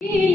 Yeah.